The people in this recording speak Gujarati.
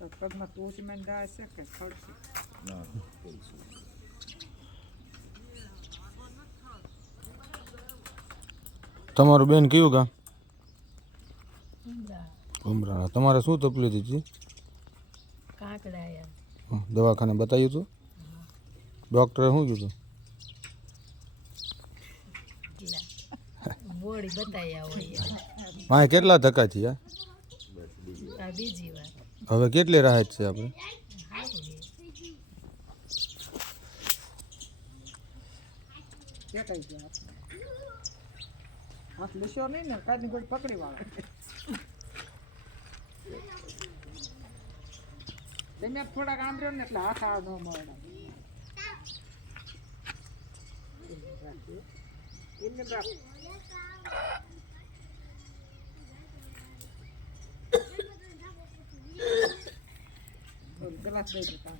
તો પગમાં ટોચમાં જાય છે કે ખડશે ના તમારું બેન કયું ગામ? ઉમરાણા. તમારે શું તકલીફ હતી? દવાખાને બતાવ્યું હતું? ડૉક્ટરે શું કીધું? હા, કેટલા ધક્કા થયા? હવે કેટલી રાહત છે આપણે? ચેકાઈ ગયા હાથ લેશો નહીં ને કાંઈ કોઈ પકડી વાળા તમે થોડાક આંધ્યો ને એટલે હાથ આ ન મળે એમને ગ્લાસ લઈ જતા